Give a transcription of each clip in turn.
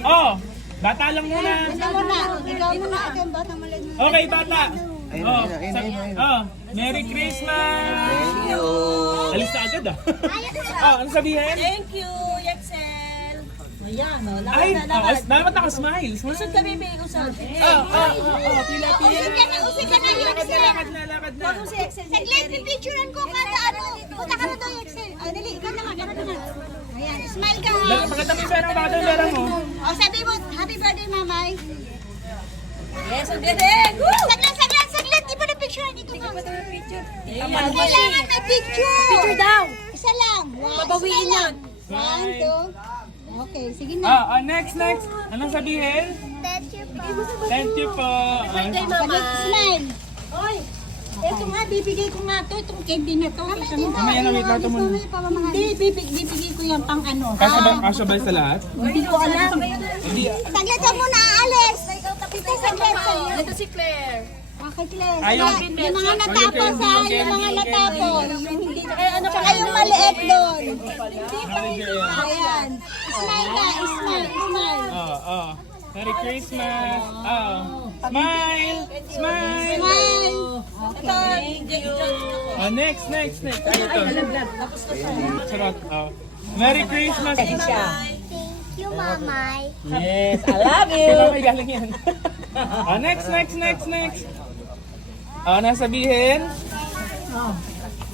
Oh, bata lang muna. Ikaw muna. Ikaw muna. Ikaw ang bata maliit. Okay, bata. Merry Christmas! Thank you. Alis na agad ah. Ano sabihin? Thank you, Yexel. Ayan, o. Ay, dapat naka-smile. Gusto ka bibig ko sa Pila. Usig ka na, Yexel. Lakad na. Ako si Yexel. Saglit, pipicturean ko kada ano. Punta ka na daw, Yexel. Dali, ikaw naman. Ayan, smile ka ha. Maganda mo yung pera, baka yung pera mo. O, sabi mo, happy birthday, mamay. Yes, ang galing. Saglit. Di ba na picturean dito ka? Picture. Kailangan may picture. Picture daw. Isa lang. Pabawiin yan. 1, 2. Okay, sige na. Next. Anong sabihin? Thank you po. Thank you po. Birthday, mama. Smile. Oy. Ito nga, bibigay ko nga to. Itong candy na to. Mamaya na, wait lang ito muna. Hindi, bibigay ko yan pang ano. Kasya ba sa lahat? Hindi ko alam. Hindi. Saglit ako muna aalis. Ito saglit sa'yo. Ito si Claire. Okay, Claire. Ayaw. Yung mga natapos ha, yung mga natapos. Ano Tsaka yung maliit doon. Ayan. Ayan. Smile ka, smile. Merry Christmas. Smile. Smile. Thank you. Next. Ay, ito. Sarap. Merry Christmas. Thank you, mamay. Yes, I love you. Kailan may galing yan? Next. Ano sabihin?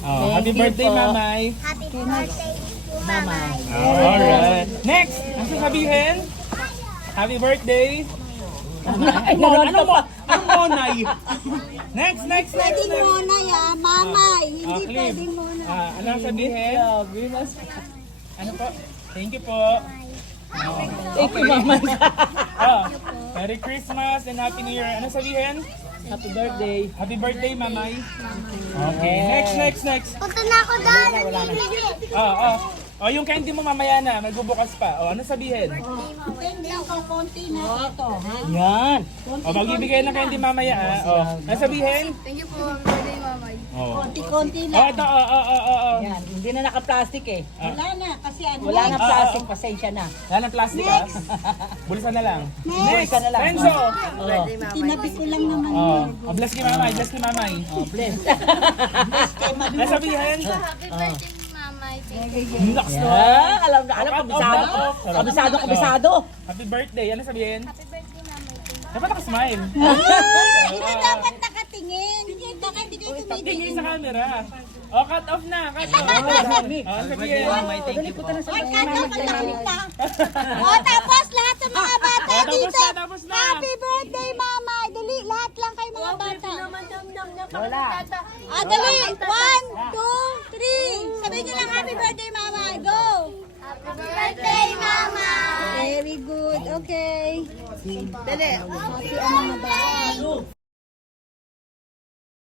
Happy birthday, mamay. Happy birthday to mamay. Alright. Next, ano sasabihin? Happy birthday. Ano monay? Next. Pwedeng muna ya, mamay. Hindi Clip. pwedeng muna. Ano sabihin? Ano po? Thank you po. Thank you, mama. Merry Christmas and Happy New Year. Ano sabihin? Happy birthday. Happy birthday, mamay. Okay, next. Punta na ako doon. Yung candy mo mamaya na, magbubukas pa. Ano sabihin? Hindi ako konti na ito. Yan. Magbibigay ng candy mamaya. Ano sabihin? Thank you po, birthday mamay. Konti-konti lang. Ito, Yan. Hindi na naka-plastic eh. Wala na, kasi ano. Wala na plastic. Pasensya na. Wala ng plastic ah. Bulsa na lang. Next, Bulsa na lang. Renzo. Tinabi ko lang naman. Bless ni mamay. Bless. Ano sabihin? Happy birthday, mamay. Naks no. Alam na, kabisado. Happy birthday. Ano sabihin? Happy birthday, mamay. Dapat naka-smile. Hindi dapat nakatingin. Baka hindi kayo Tingin tumitingin. sa camera. Cut off na. Ano sabihin? Oy, kato ka nakita. Tapos lahat ng mga bata dito. Tapos na. Happy birthday, mama. Dali, lahat lang kayo mga bata. Wala. Dali. 1, 2, 3. Sabihin nyo lang happy birthday, mama. Go. Happy birthday, mama. Very good. Okay. Dali. Happy ang mga bata.